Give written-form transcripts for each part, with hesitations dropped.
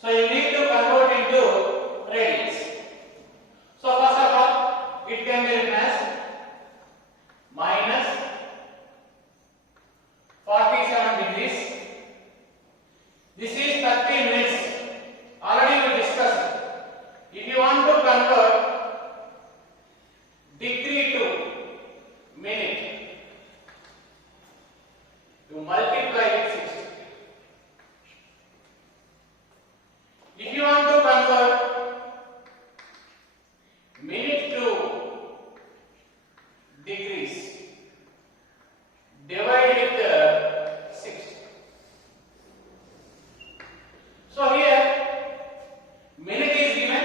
So you need to convert into radians. So first of all, it can be written as minus 47 degrees. This is 30 minutes. Already we discussed. If you want to convert degree to minute, you multiply with 60. If you want to convert minute to degrees, divide with 60. So here minute is given.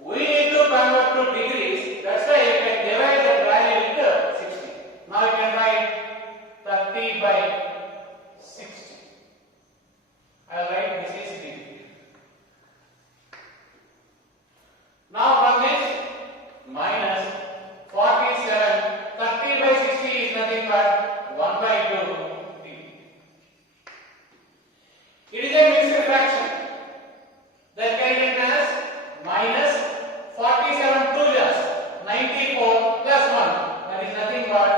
We need to convert to degrees. That's why you can divide that value with 60. Now you can write 30 by 60. I will write this is degree. Now from this minus 47, 30 by 60 is nothing but 1 by 2 degree. It is a mixed fraction. That can be written as minus 47 2 just 94 plus 1. That is nothing but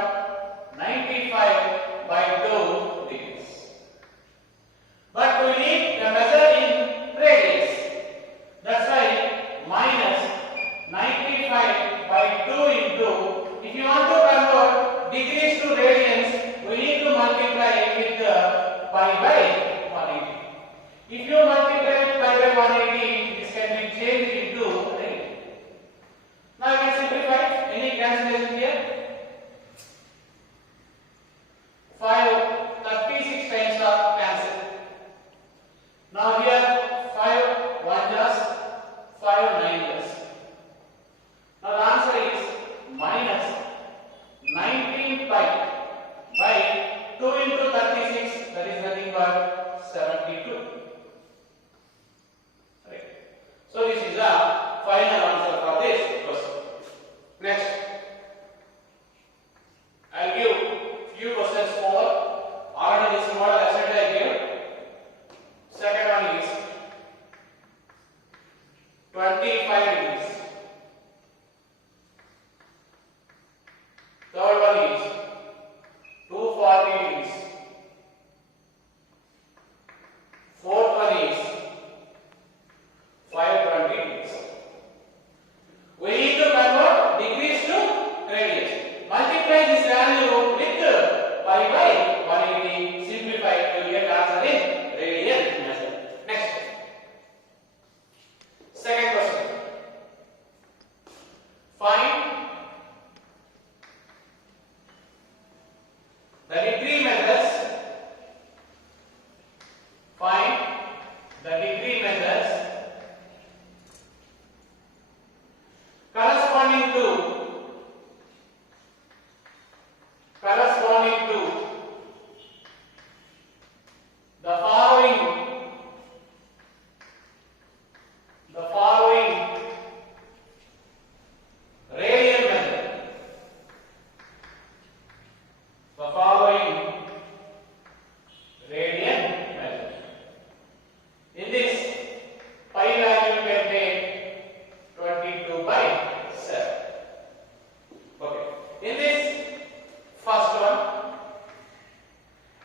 95 by 2 degrees. But we need the measure in radius. That's why minus 95 by 2 into, if you want to convert degrees to radians, we need to multiply with pi by 180. If you multiply with pi by 180, this can be changed into radian. Now you can simplify. Any cancellation here? 5, 36 times are cancelled. Now here 5, 1 just 5, 9 just. Now the answer is minus 19 pi by 2 into 36, that is nothing but 72. Right. So this is the final answer for this question. Next, I will give few questions more. Already this model assignment I gave. Second one is 25 degrees. Third one is 240 degrees. Fourth one is 520 degrees. We need to convert degrees to radians. Multiply this value with pi by 180. Simplify to get answer in radian method. Next. Second question. Find the degree methods. Find the degree methods corresponding to the following radian method. The following radian method. In this, pi value can take 22 by 7. Okay. In this first one,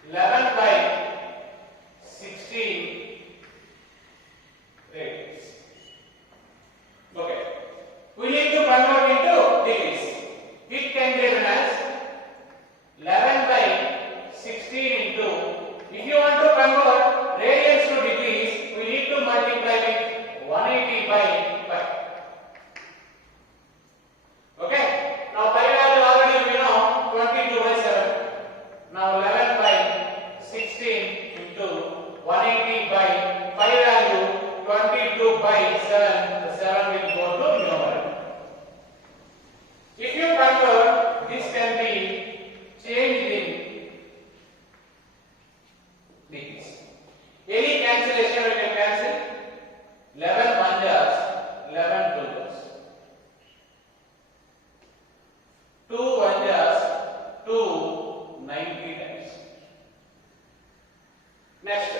11 by 16 radians. Okay. We need to convert into degrees. It can be written as 11 by 16 into, if you want to convert radians to degrees, we need to multiply with 180 by pi. Okay. Now pi value already we know 22 by 7. Now 11 by 16 into 180 by pi value 22 by 7. The 7 will go to numerator. If you convert, this can be changed in degrees. Any cancellation we can cancel. 11 1 just 11 2 just 2 1 just 2 90 times. Next,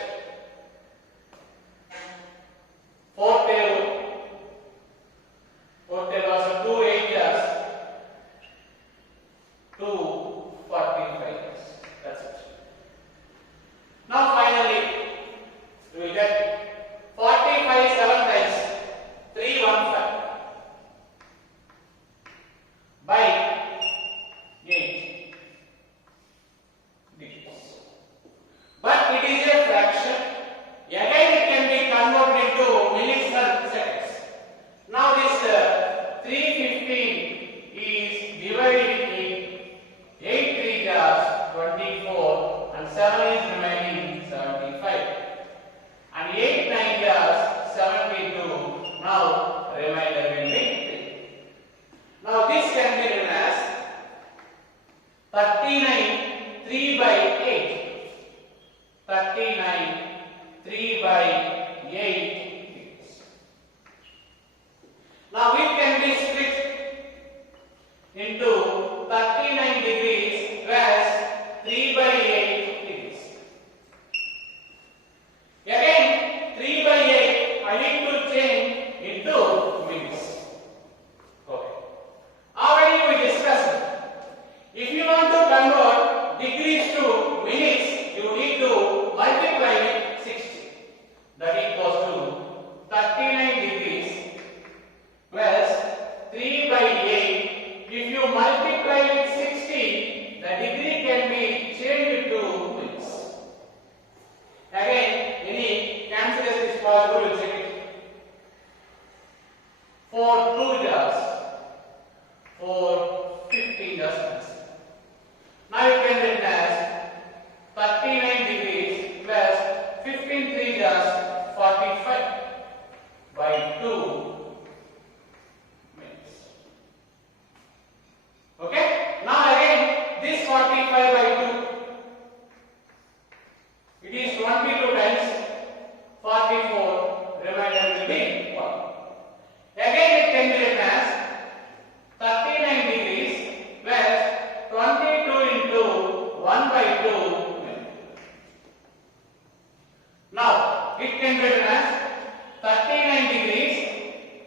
72. Now remainder will be 3. Now this can be written as 39 3 by 8. 39 3 by 8. Now it can be split into 39 degrees plus 3 by 8 degrees. Again 3 by 8 I need to change into minutes. Okay. Already we discussed. If you want to convert degrees to minutes, you need to multiply with 60. That equals to 39 degrees plus 3 by 8. If you multiply with 60, the degree can be changed to minutes. Again, any cancellation is possible, we'll check it. For 2 jars, for 15 jars. Now you can write as 39 degrees plus 15 3 jars 45 by 2 minutes. Okay? Now again this 45 by 2. It is 22 times 44. Remainder will be 1. Again it can be written as 39 degrees plus 22 into 1 by 2 minutes. Now it can be written as 39 degrees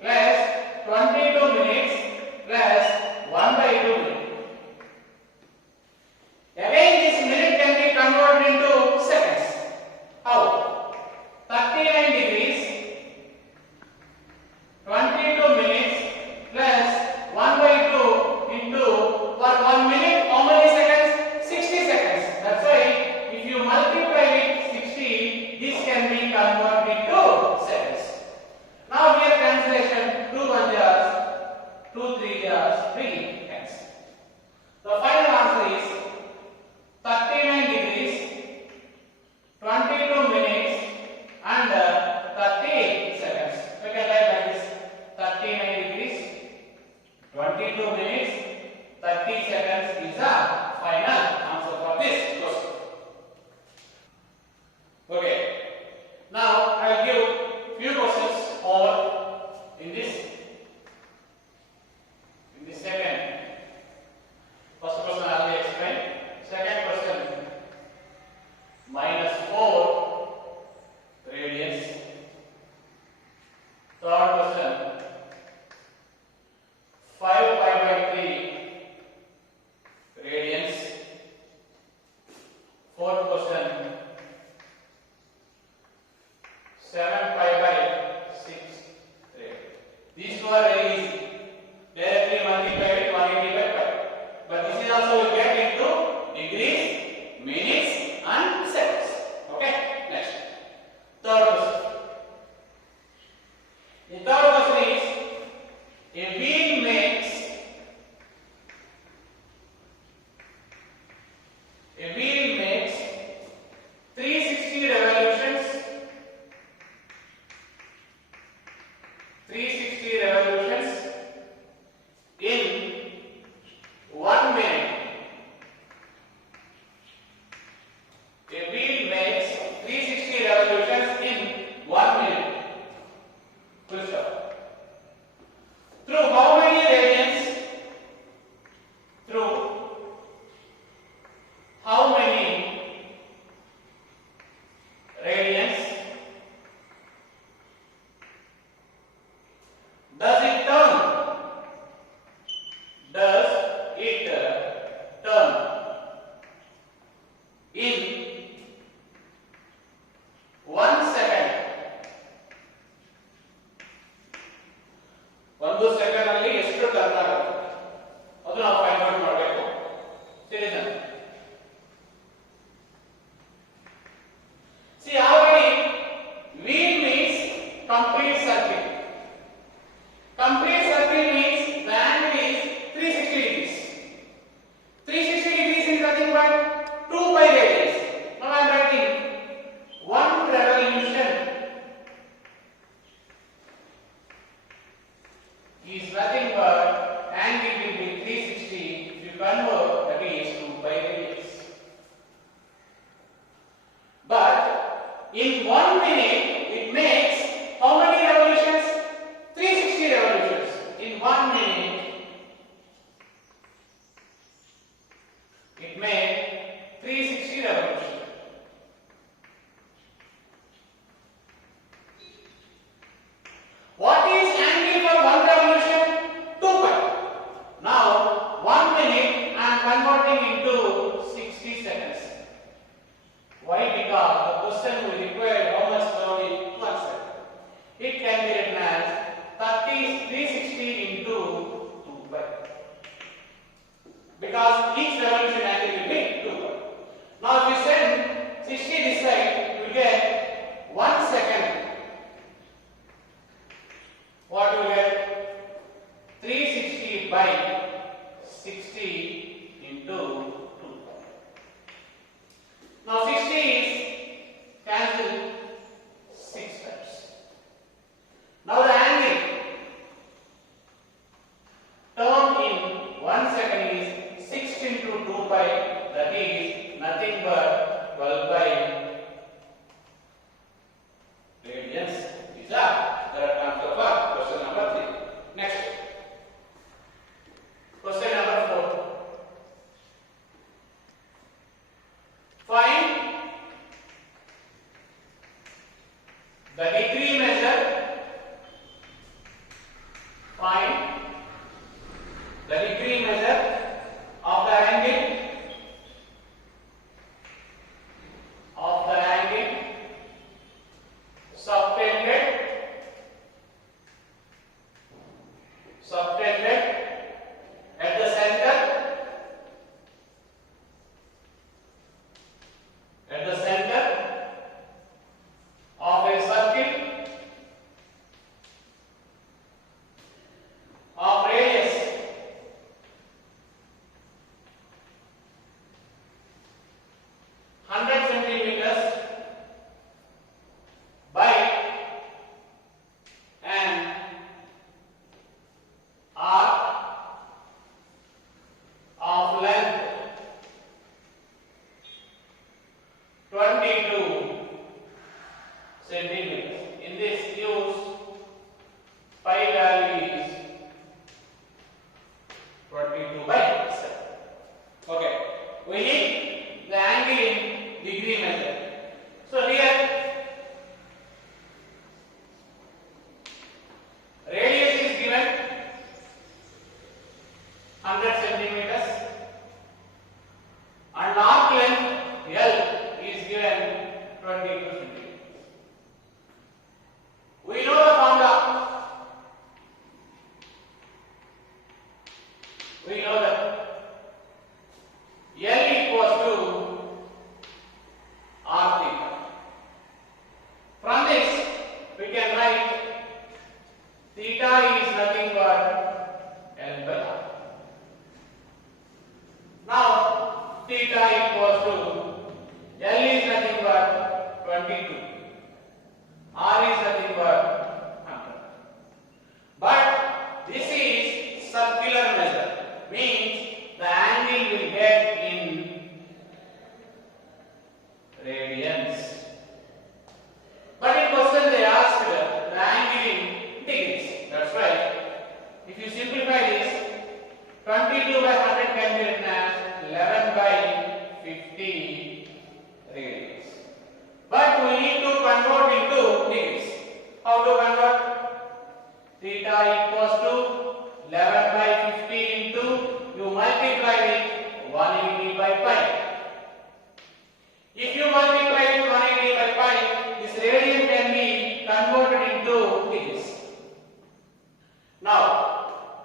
plus 22 minutes plus 1 by 2 minutes. Again this minute can be converted into seconds. How? 39 degrees 22 minutes plus 1 by 2 into for 1 minute how many seconds? 60 seconds. That's why if you multiply with 60, this can be converted into seconds. Now here cancellation 2 1 jars, 2 3 jars, 3 cancel. The final answer is 39 degrees, 22 minutes and 30 seconds. We can write like this: 39 degrees, 22 minutes, 30 seconds is the final answer for this question. Okay. Now I will give few questions over in this second. First question I will explain. Second question, minus 4 radians. Third question, 5 pi by 3 radians. Fourth question, 7 pi by 6 radians. These two are very easy. Directly multiply with 180 by pi. But this is also we get into degrees, minutes and seconds. Okay? Next. Third question. The third question is, a wheel makes 360 revolutions. 360 revolutions in 1 minute. A wheel makes 360 revolutions in 1 minute. Full stop. Through how many radians? Through how many radians does it turn? Does it turn in 1 second? 1 second ಅಲ್ಲಿ ಎಷ್ಟು turn ಆಗುತ್ತೆ ಅದು ನಾವು find out ಮಾಡಬೇಕು. ತಿಳಿದ? See already wheel means complete circle. Complete circle means the angle is 360 degrees. 360 degrees is nothing but 2 pi radians. Now I am writing 1 revolution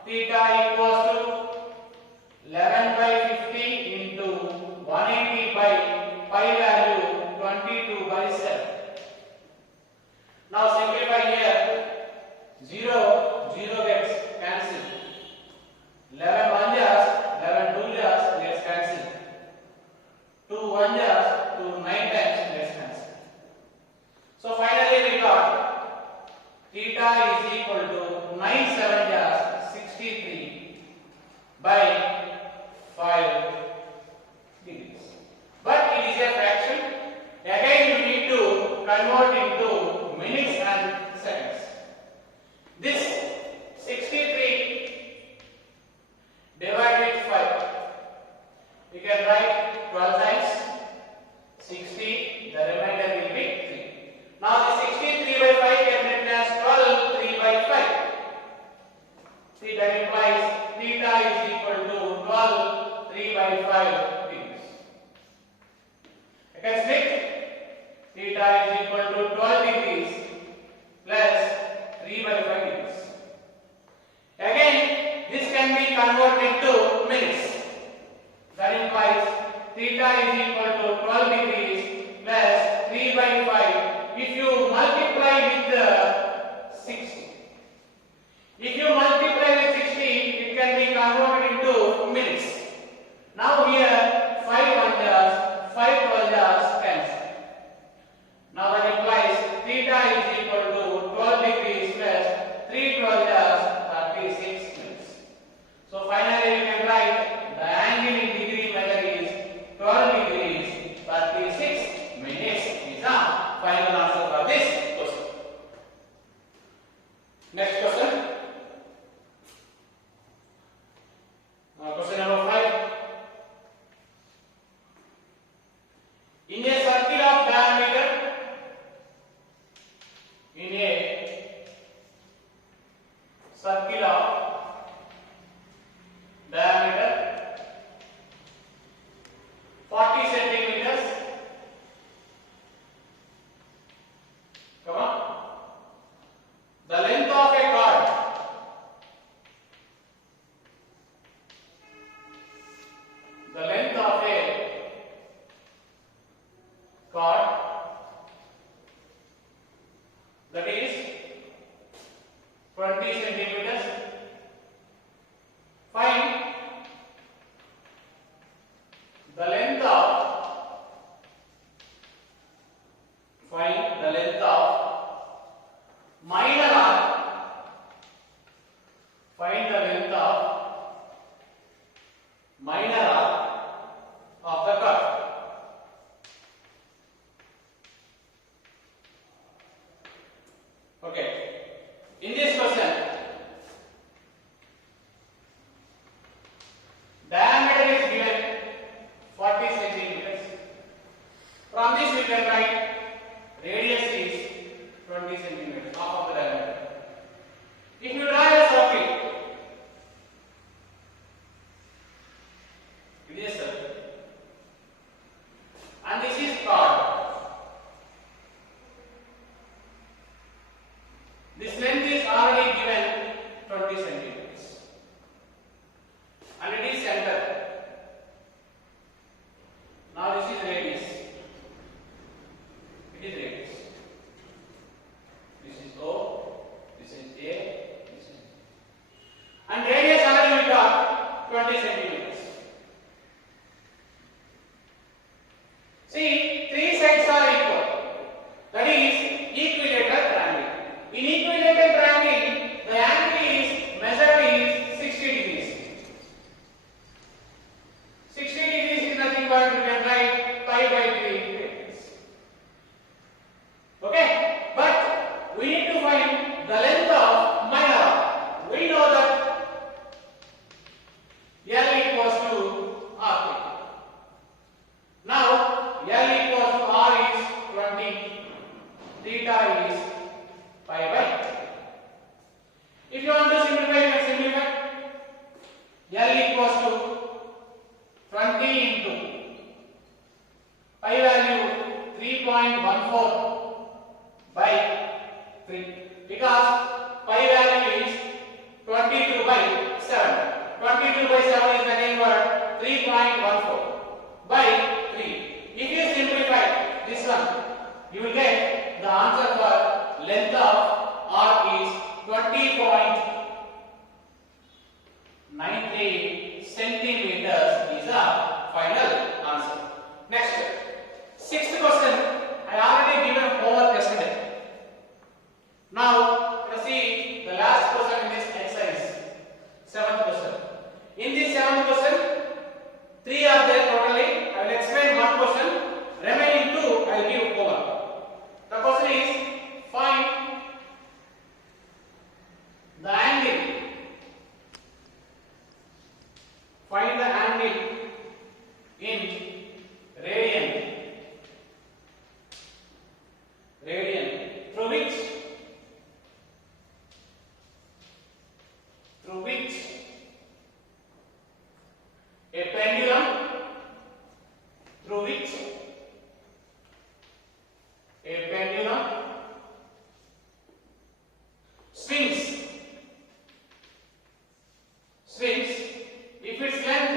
theta equals to 11 by 50 into 180 by pi value 22 by 7. Now simplify here. 0 gets cancelled. 11 1 just, 11 2 just, let's cancel. 2 1 just, 2 9 times, let's cancel. So finally we got theta is equal to 9 7 just 63 by 5 degrees. But it is a fraction. Again you need to convert into minutes and seconds. This 63 divided with 5. We can write 12 times 60. The remainder will be 3. Now the 63 by 5 can be written as 12 3 by 5. See, that implies theta is equal to 12 3 by 5 degrees. I can split. Theta is equal to 12 degrees plus 3 by 5 degrees. Again, this can be converted into minutes. That implies theta is equal to 12 degrees plus 3 by 5 if you multiply with the 60. If you multiply with 60, it can be converted into minutes. Now here 5 1 just, 5 12 just cancel. Now that implies theta is equal to 12 degrees plus 3 12 just 36 minutes. So finally we can write the angle in degree measure is 12 degrees 36 minutes is the final answer for this question. Next question. Question number 5. In a circle of diameter, in a circle of diameter 40 centimeters. Come on. The length of a cord. The length of a cord that is 20 centimeters. Find the length of minor arc. Find the length of minor arc of the cord. Okay. In this question, diameter is given 40 centimeters. From this we can write radius is 20 centimeters, half of the diameter. If you draw a circle, it is a circle, and this is cord. This length is already given 20 centimeters, and it is center. Now this is radius. It is radius. This is O. This is A. This is. And radius already we got 20 centimeters. See, three sides are equal. That is equilateral triangle. In equilateral triangle, the angle is measured is 60 degrees. 60 degrees is nothing but you can write pi by 3 degrees. Okay, but we need to find the length of minor arc. We know that L equals to R. Now L equals to R is 20. Theta is pi by 3. If you want to simplify, you can simplify. L equals to 20 into pi value 3.14 by 3, because pi value is 22 by 7. 22 by 7 is nothing but 3.14 by 3. If you simplify this one, you will get the answer for length of R is 20.93 centimeters is the final answer. Next, sixth question. I already given homework yesterday. Now, let us see the last question in this exercise. Seventh question. In this seventh question, 3 are there totally. I will explain one question. Remaining 2 I will give homework. The question is, find the angle. Find the angle in radian. Radian. Through which a pendulum, through which a pendulum swings if its length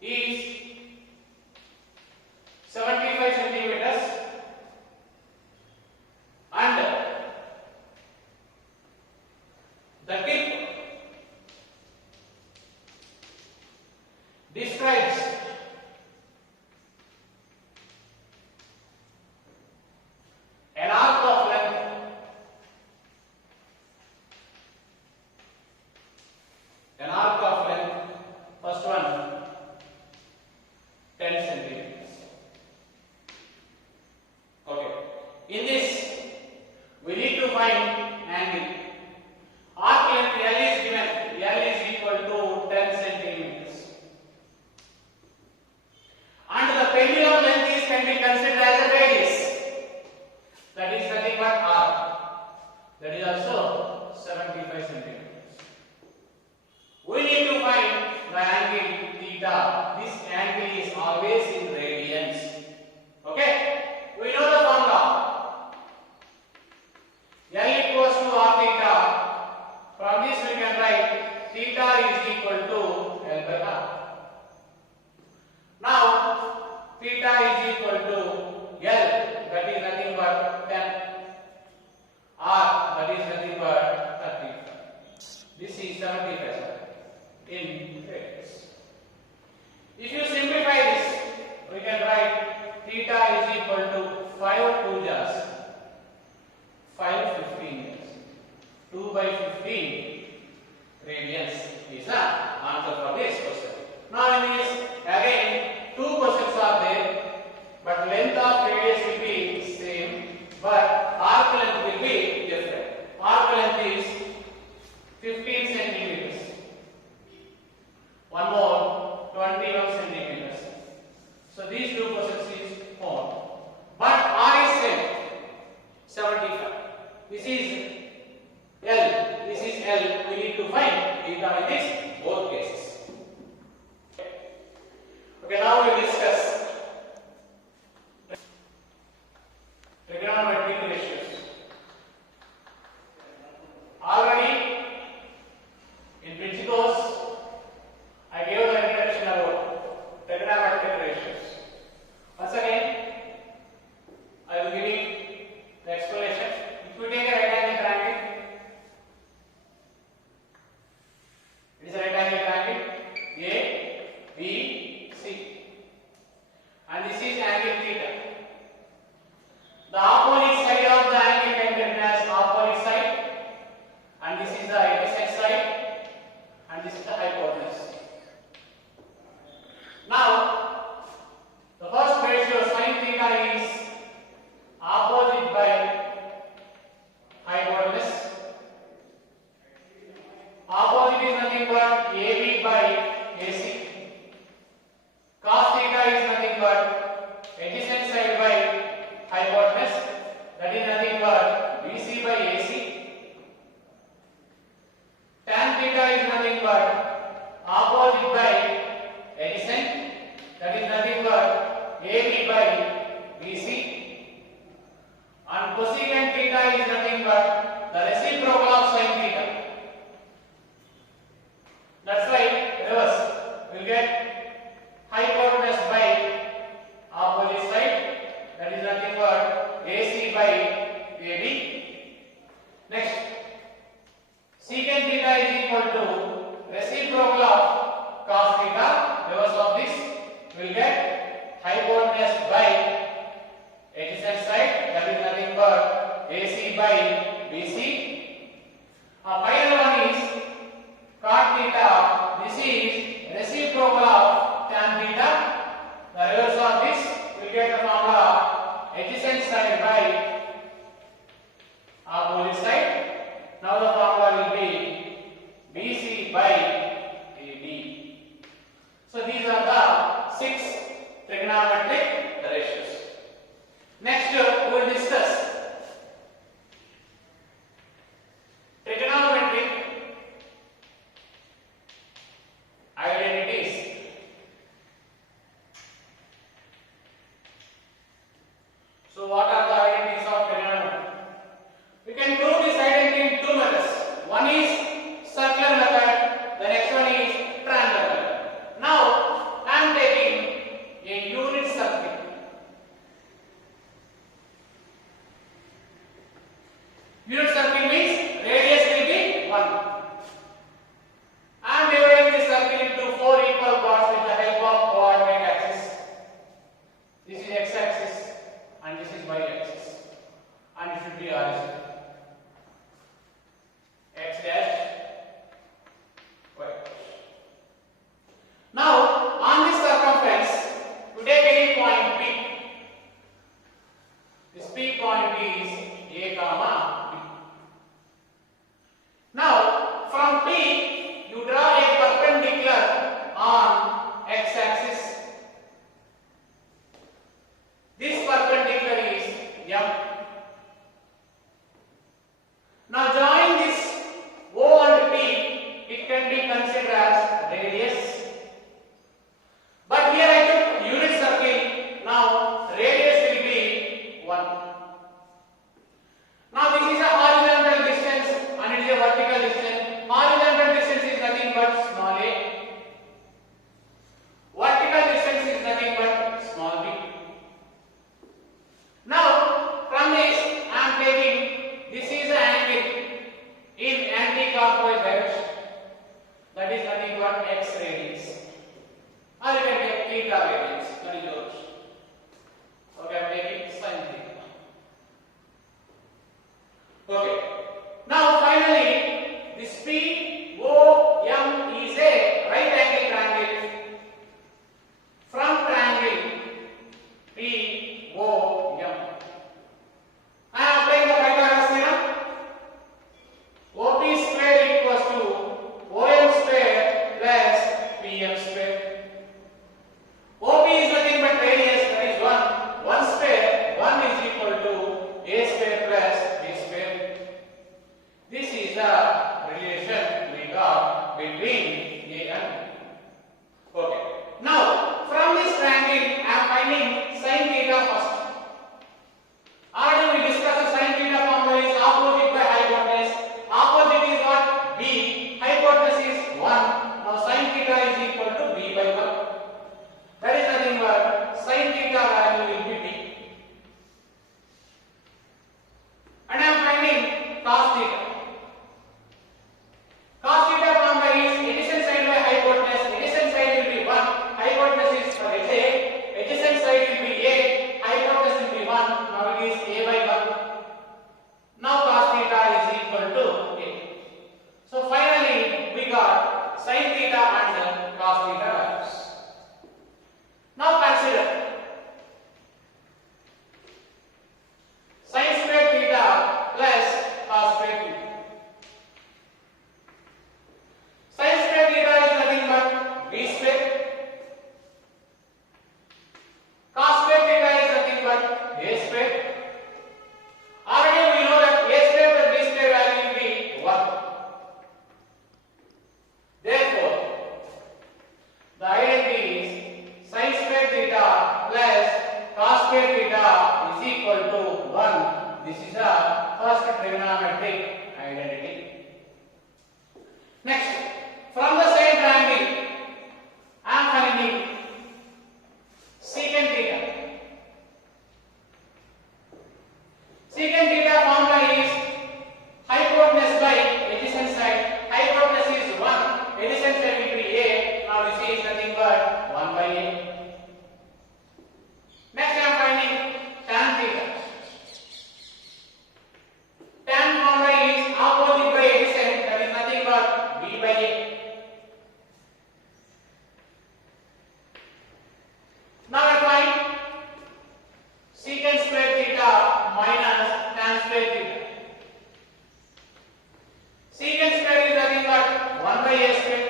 is 75 centimeters and the tip describes an arc of length first one 10 centimeters. Okay, in this we need to find angle. Arc length L is given. L is equal to 10 centimeters. And the pendulum length can be considered as a radius. That is nothing but R. That is also 75 centimeters. We need to find the angle theta. This angle is always in radians. Okay? We know the formula. L equals to R theta. From this we can write theta is equal to L by R. Now theta is equal to L, that is nothing but 10. R, that is nothing but 30. This is 75 in radians. If you simplify this, we can write theta is equal to 5 2 just 5 15. 2 by 15 radians is the answer for this question. Now in this, again 2 questions are there, but length of radius will be same, but arc length will be different. Arc length is 15 centimeters. One more 21 centimeters. So these 2 questions is more. But R is same, 75. This is L. This is L. We need to find theta in this both cases. Okay, now we discuss trigonometric ratios. Already in principles, I gave the introduction about trigonometric ratios. Once again, I will give you the explanation. If you take a right angle triangle, it is a right angle triangle A, B, C, and this is angle theta. The opposite side of the angle can be written as opposite side, and this is the adjacent side, and this is the hypotenuse. Now, the first ratio sin theta is opposite by hypotenuse. Opposite is nothing but AB by AC. Cos theta is nothing but adjacent side by hypotenuse. That is nothing but BC by AC. Tan theta is nothing but opposite by adjacent. That is nothing but AB by BC. And cosecant theta is is nothing but the reciprocal of sin theta. That's why reverse. We'll get hypotenuse by opposite side. That is nothing but AC by AD. Next, secant theta is equal to reciprocal of cos theta. Reverse of this, we'll get hypotenuse by adjacent side. That is nothing but AC by BC. Final one is cot theta. This is reciprocal of tan theta. The reverse of this, we'll get the formula adjacent side by opposite side. Now the formula will be BC by AD. So these are the 6 trigonometric ratios. Next we will discuss trigonometric identities. So what are the identities of trigonometry? We can prove this identity in 2 methods. One is circular method, the next one is triangular method. Now I am taking a unit circle. Unit circle means radius will be 1. I am dividing the circle into 4 equal parts with the help of coordinate axis. This is x axis and this is y axis, and it should be horizontal. X dash y. Now on this circumference, we take any point P. This P point is A comma B. Now from P you draw a perpendicular on x axis. This perpendicular is M. Now join this O and P, it can be considered as radius. But here I took unit circle. Now radius will be 1. Now this is a horizontal distance and it is a vertical distance. Horizontal distance is nothing but small a. Vertical distance is nothing but small b. Now from this I am taking, this is an angle in anti-clockwise direction. That is nothing but x radius. Or you can take theta radius. That is yours. Okay, I am taking sin theta. Okay. Now finally, this POM is a right angle triangle. From triangle POM, I am applying the Pythagoras theorem. OP square equals to OM square plus PM square. OP is nothing but radius, that is 1. 1 square, 1 is equal to A square plus B square. This is the relation we got between A and B. Okay. Now from this triangle I am finding sin theta first. Already we discussed the sin theta formula is opposite by hypotenuse. Opposite is what? B. Hypotenuse is 1. Now sin theta is equal to B by 1. That is nothing but sin theta value will be B. And I am finding cos theta. Cos theta formula is adjacent side by hypotenuse. Adjacent side will be 1. Hypotenuse is for adjacent side will be A. Hypotenuse will be 1. Now it is A by 1. Now cos theta is equal to A. So finally we got sin theta and cos theta values. Now consider sin square theta plus cos square theta. Sin square theta is nothing but B square. Cos square theta is nothing but A square. Already we know that A square plus B square value will be 1. Therefore, the identity is sin square theta plus cos square theta is equal to 1. This is the first trigonometric identity. Next, from the same triangle, I am finding secant theta. Secant theta formula is hypotenuse by adjacent side. Hypotenuse is 1, adjacent side will be a. Now this is nothing but 1 by a. Next I am finding tan theta. Tan formula is opposite by adjacent, that is nothing but b by a. Now I find secant square theta minus tan square theta. Secant square is nothing but 1 by a square.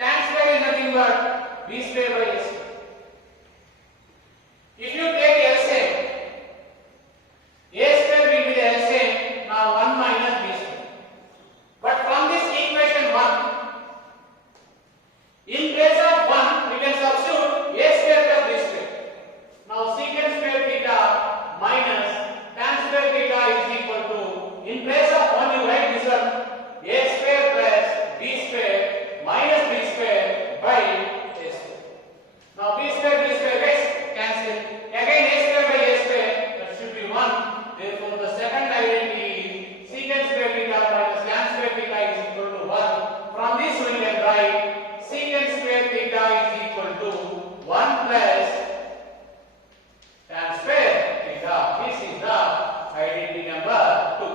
Tan square is nothing but b square by a square. If you take LCM, a square will be the LCM, now 1 minus b square. But from this equation 1, in place of 1, we can substitute a square plus b square. Now secant square theta minus tan square theta is equal to, in place of 1 you write this one, a square plus b square minus b square by a square. Now b square gets cancelled. Again a square by a square, that should be 1. Therefore the second identity is secant square theta minus tan square theta is equal to 1. From this we can write secant square theta is equal to 1 plus tan square theta. This is the identity number 2.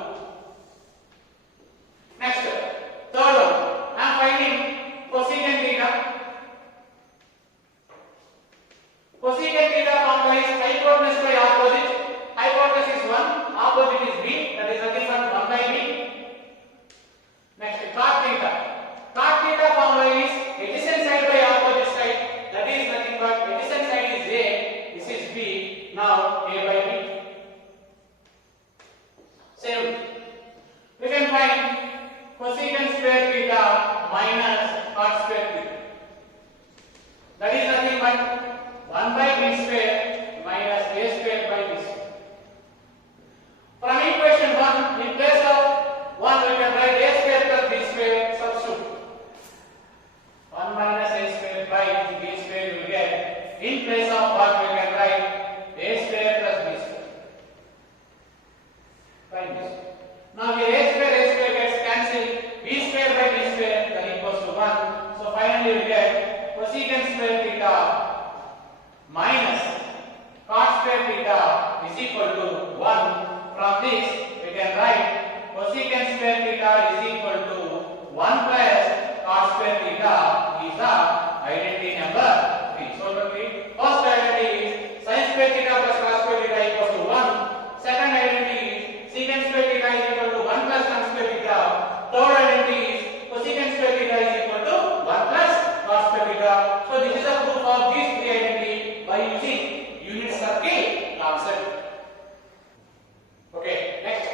Next, third one, I am finding cosecant theta. Cosecant theta formula is hypotenuse by opposite. Hypotenuse is 1, opposite is b, that is nothing but 1 by b. Next, cot theta. Cot theta formula is adjacent side by opposite side, that is nothing but adjacent side is a, this is b, now a by b. Same, we can find cosecant square theta minus cot square theta. That is nothing but 1 by b square minus a square by b square. From equation 1, in place of 1 we can write a square plus b square, substitute. 1 minus a square by b square we will get. In place of 1 we can write a square plus b square by b square. Now here a square gets cancelled. B square by b square that equals to 1. So finally we get cosecant square theta minus cot square theta is equal to 1. From this we can write cosecant square theta is equal to 1 plus cot square theta is the identity number 3. So the first identity is sin square theta plus cos square theta equals to 1. Second identity is secant square theta is equal to 1 plus tan square theta. Third identity is cosecant square theta is equal to 1 plus cos square theta. So this is a proof of these three identities by using unit circle concept. Okay, next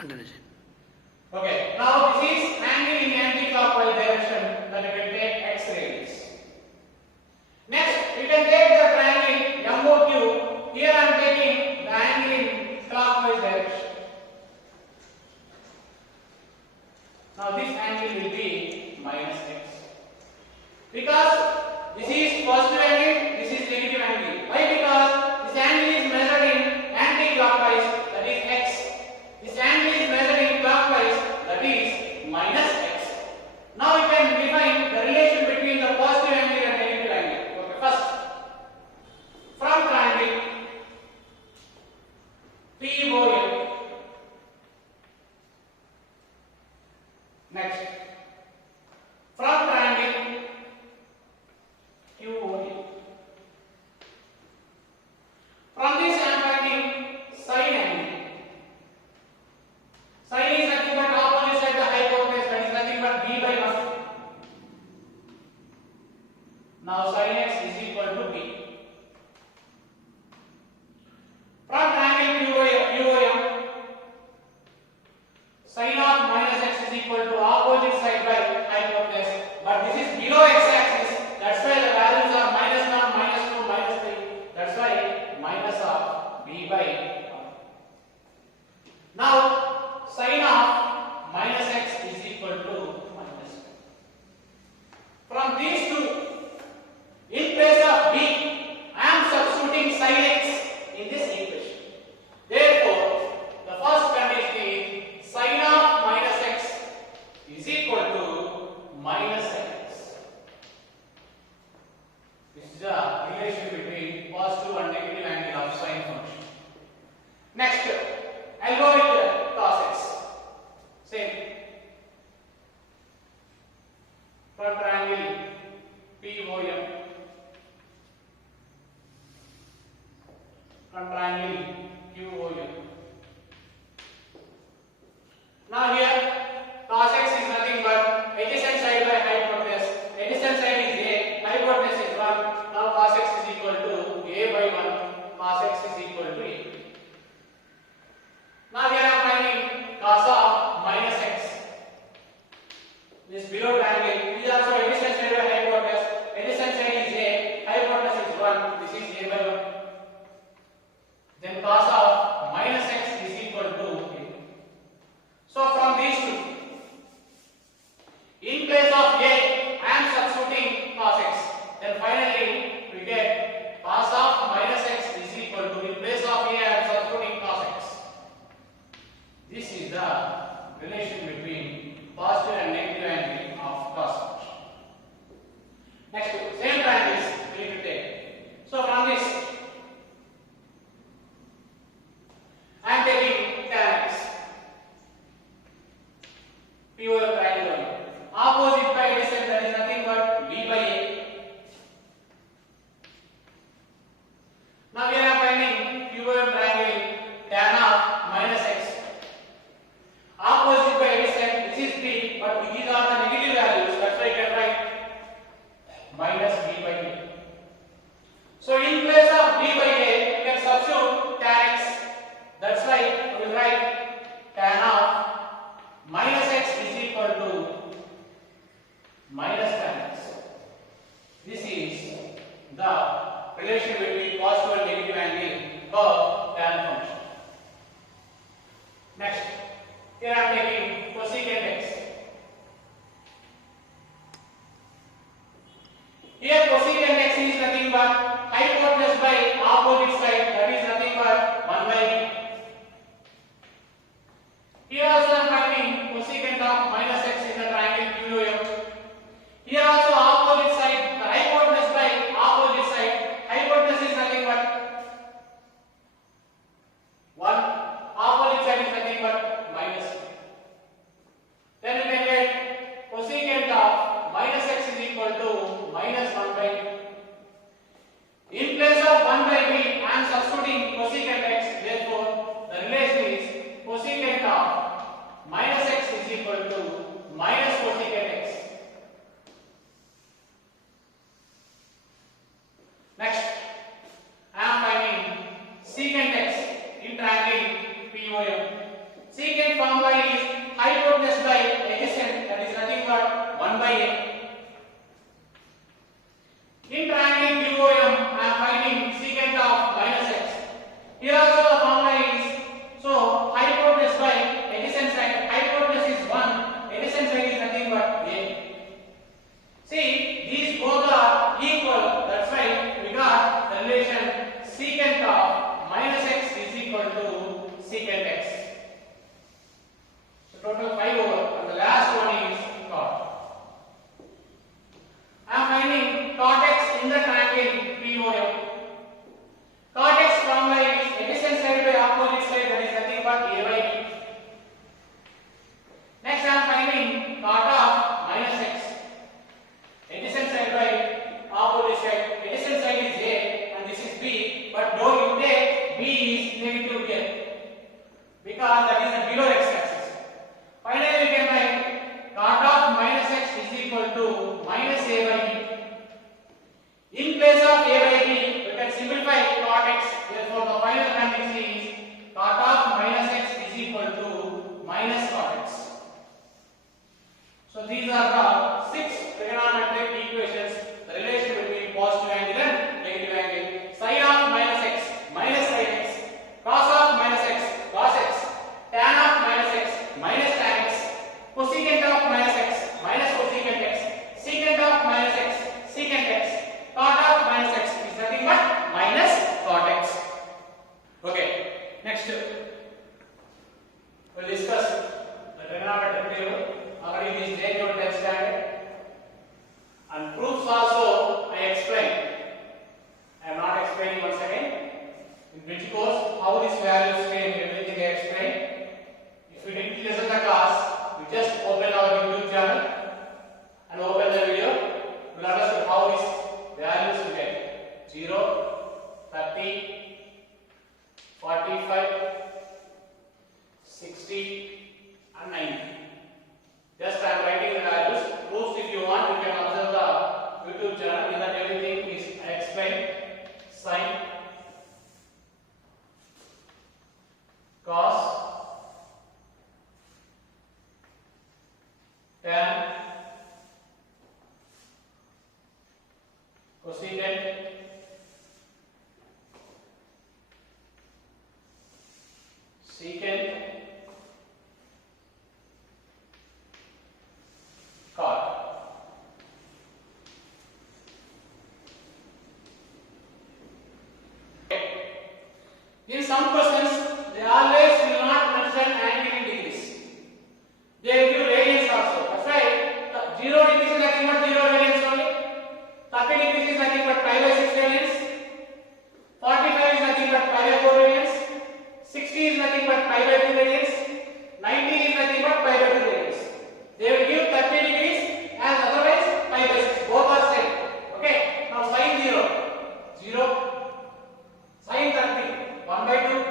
Continue చేయండి. Okay, now this is angle in anti-clockwise direction that we can take x radius. Next, we can take the triangle MOQ. Here I am taking the angle in clockwise direction. Now this angle will be minus x. Because this is positive angle, this is negative angle. Why? Because this angle is measured in anti-clockwise, that is x. This angle is measured in clockwise, that is minus x. Now we can define the relation between the positive angle and negative angle. Okay, first, from triangle POM. Next, from triangle QOA. From this I am finding sine angle. Sine is nothing but opposite side the hypotenuse, that is nothing but b by 1. Now sin x is equal to b. From triangle QOM, sin of minus x is equal to opposite side by hypotenuse, but this is below x axis, that's why the values are minus 1, minus 2, minus 3, that's why minus of b by 1. Now sin of minus x is equal to minus 1. From these two, in place of b, I am substituting sin x in this equation. Therefore, the first condition is sin of minus x is equal to minus x. This is the relation between positive and negative angle of sine function. Next, I'll go with cos x. Same. From triangle POM. From triangle QOM. Now here cos x is nothing but adjacent side by hypotenuse. Adjacent side is a, hypotenuse is 1. Now cos x is equal to a by 1. Cos x is equal to a. Now here I am finding cos of minus x. This below triangle is also adjacent side by hypotenuse. Adjacent side is a, hypotenuse is 1. This is a by 1. Then cos of minus x is equal to a. So from these two, in place of a, I am substituting cos x. Then finally we get cos of minus x is equal to, in place of a, I am substituting cos x. This is the relation between positive and negative angle of cos function. Next, same triangles we need to take. So from this, I am taking tan x. POM triangle. Opposite by adjacent, that is nothing but b by a. Now we are finding POM triangle tan of minus x. Opposite by adjacent, this is b, but these are the negative values, that's why I can write minus b by a. So in place of b by a, we can substitute tan x. That's why we will write tan of minus x is equal to minus tan x. This is the relation between positive and negative angle of tan function. Next, here I am taking cosecant x. Here cosecant x is nothing but hypotenuse by opposite side, that is nothing but 1 by b. Here also I am finding cosecant of minus x in the triangle QOM. Here also opposite side, the hypotenuse by opposite side. Hypotenuse is nothing but 1. Opposite side is nothing but minus. Then we can get cosecant of minus x is equal to minus 1 by b. In place of 1 by b, I am substituting cosecant x. Therefore, the relation is cosecant of minus x is equal to minus a. In triangle QOM, I am finding secant of minus x. Here also the formula is, so hypotenuse by adjacent side. Hypotenuse is 1, adjacent side is nothing but a. See, these both are equal. That's why we got the relation secant of minus x is equal to secant x. So total 5 over, and the last one is cot. I am finding cot x in the triangle POM. Cot x formula is adjacent side by opposite side, that is nothing but a by b. Next I am finding cot of minus x. Adjacent side by opposite side. Adjacent side is a and this is b, but though you take b is negative here because that is the below x axis. Finally we can write cot of minus x is equal to minus a by b. In place of a by b, we can simplify cot x. Therefore, the final condition is cot of minus x is equal to minus cot x. So these are the 6 trigonometric equations. The relation between positive angle and negative angle. Sine of minus x, minus sin x. Cos of minus x, cos x. Tan of minus x, minus tan x. Cosecant of minus x, minus cosecant x. Secant of minus x, secant x. Cot of minus x is nothing but minus cot x. Okay, next we'll discuss the trigonometric table. Already this day you have studied, and proofs also I explained. I am not explaining once again. In which course how these values came, everything I explained. If you didn't listen the class, you just open our YouTube channel and open the video. You will understand how these values you get. 0, 30, 45, 60 and 90. Just I am writing the values. Proofs if you want, you can observe the YouTube channel. In that everything is I explained. Sine, cos, tan, cosecant, secant, cot. In some questions, they always will not mention angle in degrees. They will give radians also. That's why 0 degrees is nothing but 0 radians only. 30 degrees is nothing but pi by 6 radians. 45 is nothing but pi by 4 radians. 60 is nothing but pi by 2 radians. 90 is nothing but pi by 2 radians. They will give 30 degrees as otherwise pi by 6. Both are same. Okay. Now sin 0, 0. Sin 30, 1 by 2.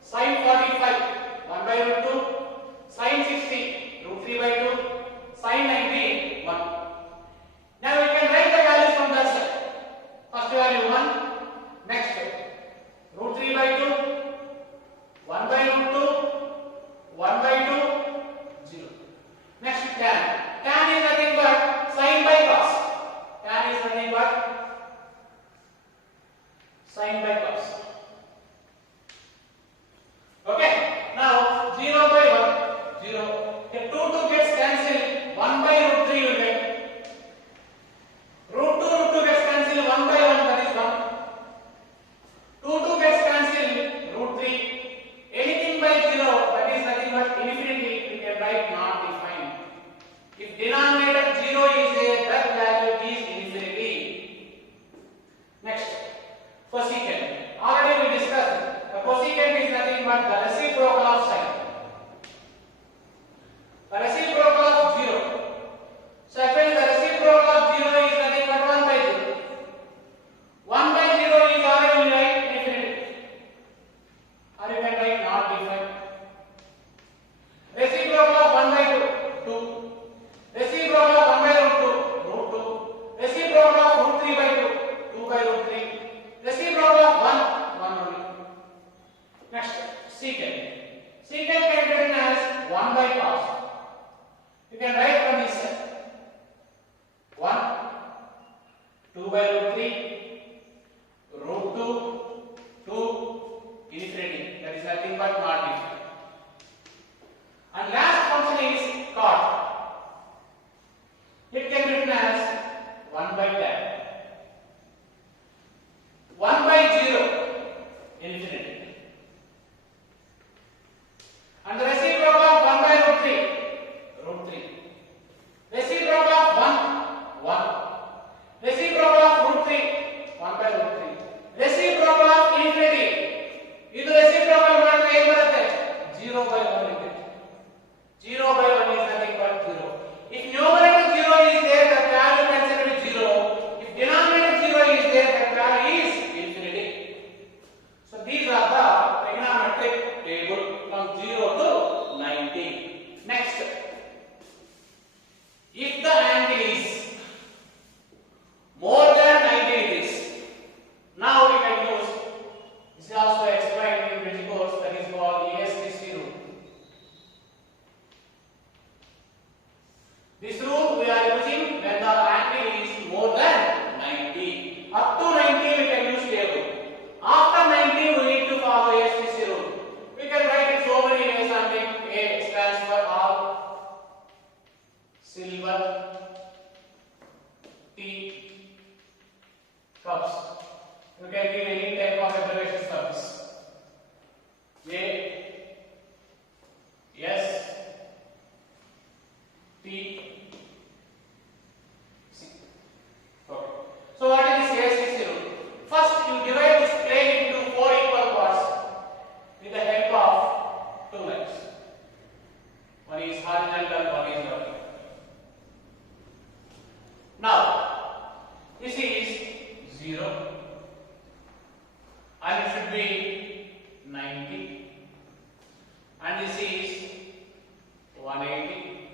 Sin 45, 1 by root 2. Sin 60, root 3 by 2. Sin 90, 1. Now we can write the values from that side. First value 1. Next root 3 by 2. 1 by root 2. 1 by 2. 0. Next tan. Tan is nothing but sin by cos. Tan is nothing but sin by cos. Okay. Now 0 by 1. 0. Here 2 gets cancelled. 1 by root 3 you will get. Root 2 gets cancelled. 1 by 1, that is 1. 2 gets cancelled. Root 3. Anything by 0, that is nothing but infinity. We can write not defined. If denominator 0 is there, that value is infinity. Next, cosecant. Already we discussed. The cosecant is nothing but the reciprocal of sine. The reciprocal of 0. So actually the reciprocal of 0 is nothing but 1 by 0. 1 by 0 is already we write infinity. Or you can write not defined. Reciprocal of 1 by 2, 2. Reciprocal of 1 by root 2, root 2. Reciprocal of root 3 by 2, 2 by root 3. Reciprocal of 1, 1 only. Next, secant. Secant can be written as 1 by cos. You can write from this side. Next, if the angle is more than 90 degrees, now we can use, this is also explained in bridge course, that is called ASTC rule. This rule we are using when the angle is more than 90. Up to 90 we can use table. After 90 we need to follow ASTC rule. We can write it so many ways. Something A stands for all, silver, T, cups. You can give any type of abbreviations for this. A, S, T, C. Okay. So what is this ASTC rule? First, you divide this plane into 4 equal parts with the help of 2 lines. One is horizontal, one is vertical. Now, this is 0 and it should be 90, and this is 180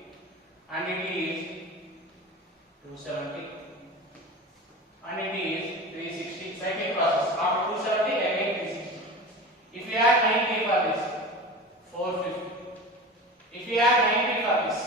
and it is 270 and it is 360. Cycling process. After 270 again 360. If you add 90 for this, 450. If you add 90 for this,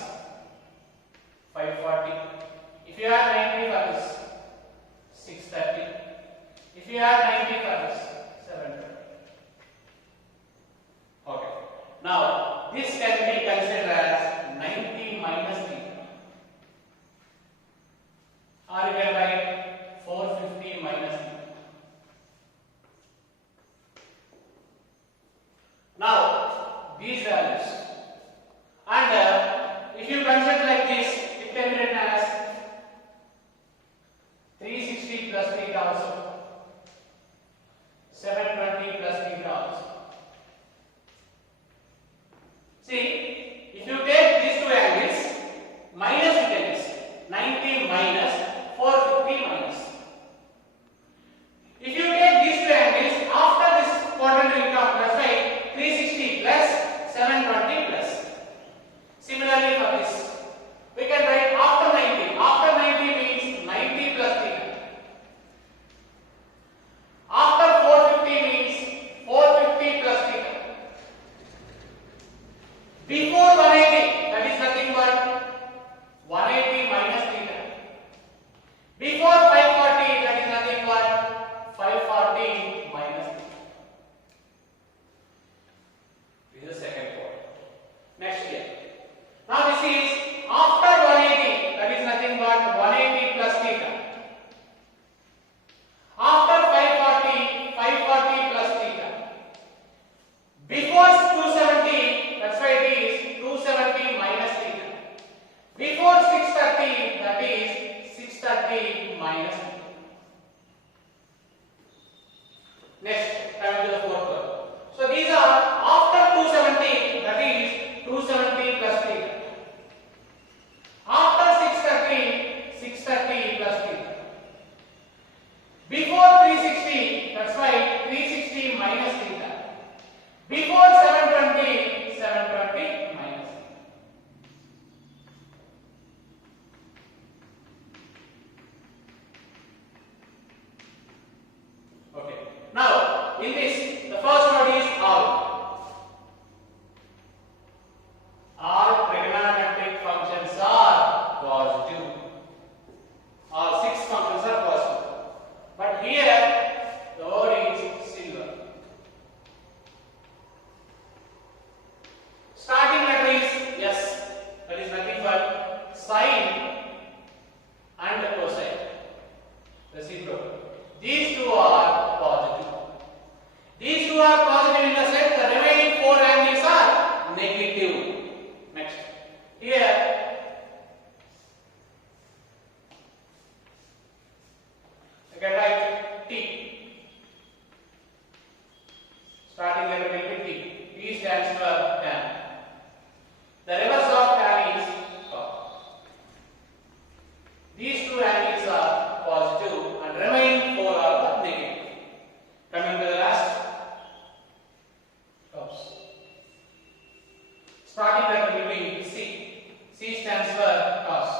C stands for cos.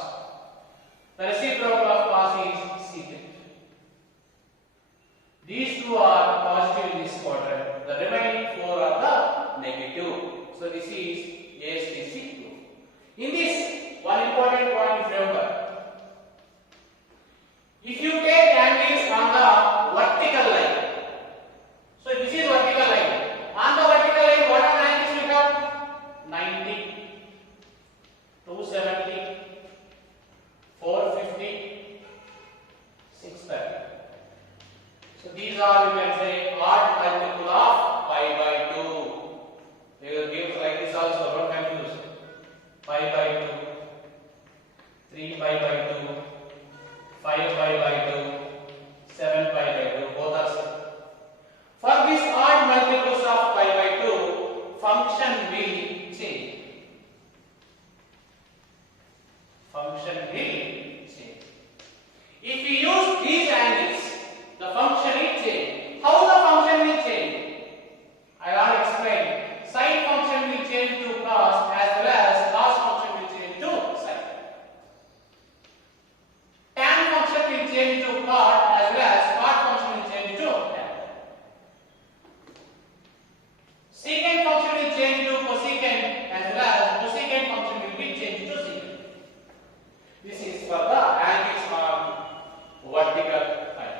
The reciprocal of cos is secant. These two are positive in this quadrant. The remaining four are the negative. So this is ASTC proof. In this, one important point remember. If you take angles on the vertical line, so this is vertical line. On the vertical line, what are the angles we have? 90, 270, 450, 630. So these are, you can say, odd multiple of pi by 2. They will give like this also, don't confuse. Pi by 2, 3 pi by 2, 5 pi by 2, 7 pi by 2, both are same. For these odd multiples of pi by 2, function will change. Function will change. If we use these angles, the function will change. How the function will change? I will explain. Sin function will change to cos as well as cos function will change to sin. Tan function will change to cot as well as cot function will change to tan. Secant function will change to cosecant as well as cosecant function will be changed to secant. This is for the angles on vertical line.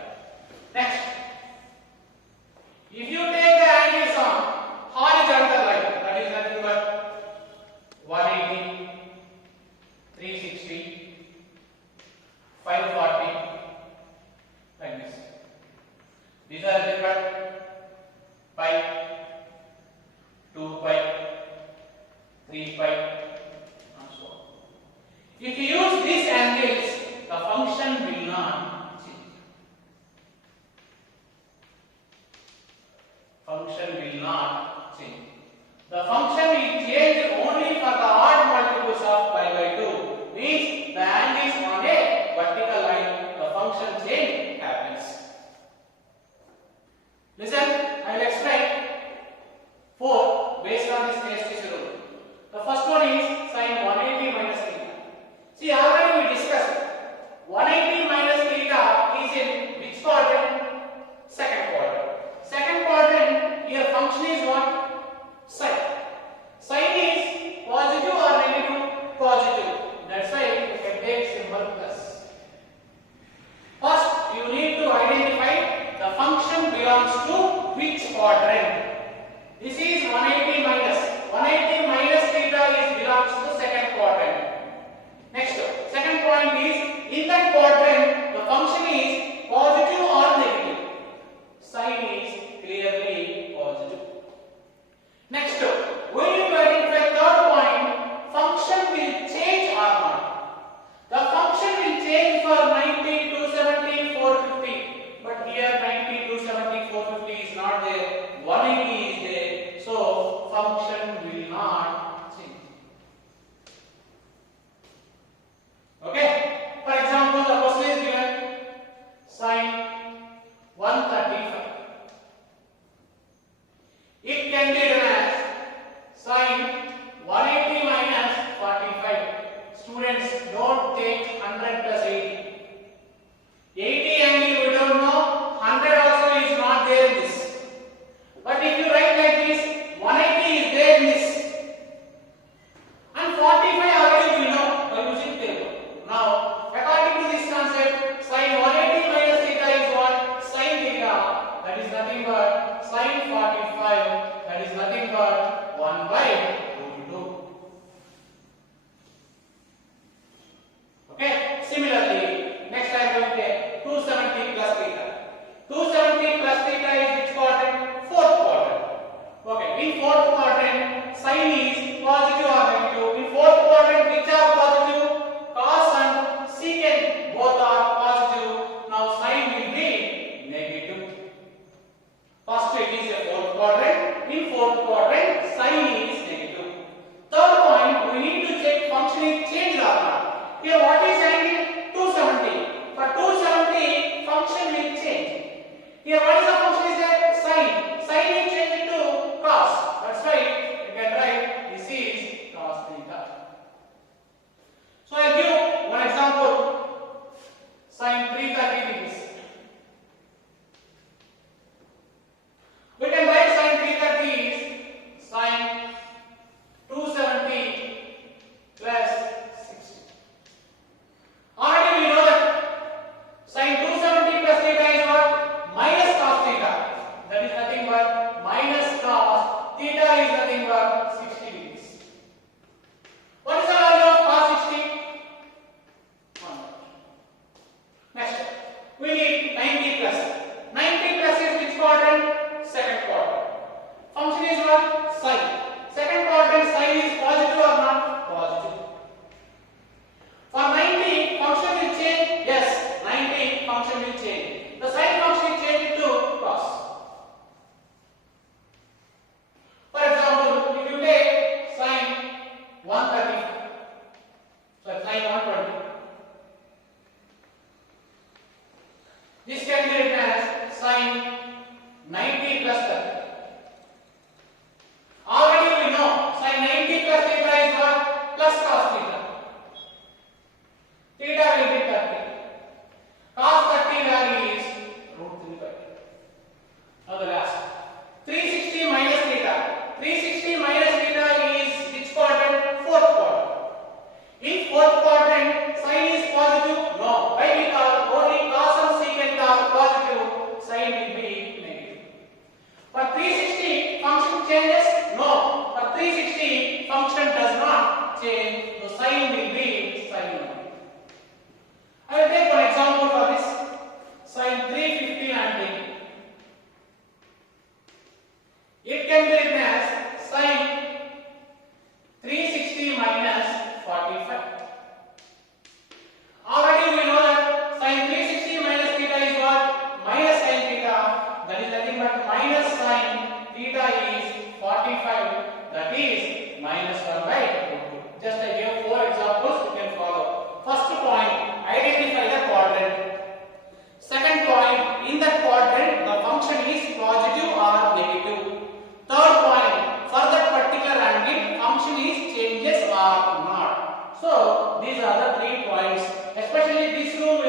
Next, if you take the angles on horizontal line, that is nothing but 180, 360, 540, like this. These are different. Pi, 2 pi, 3 pi, and so on. If you use these angles, the function will not change. Function will not change. The function will change only for the odd multiples of pi by 2. Means the angles on a vertical line, the function change happens. Listen, I will explain 4 based on this ASTC rule. The first one is sin 180 minus theta. See, already we discussed 180 minus theta change, so sign will be sign 1. I will take one example for this. Sin 350 and it can be written as sin 360 minus 45. Already we know that sin 360 minus theta is what? Minus sin theta. That is nothing but minus sin theta is 45. That is minus 1 by root 2. Just I gave 4 examples, you can follow. First point, identify the quadrant. Second point, in that quadrant, the function is positive or negative. Third point, for that particular angle, function is changes or not. So, these are the 3 points. Especially this rule we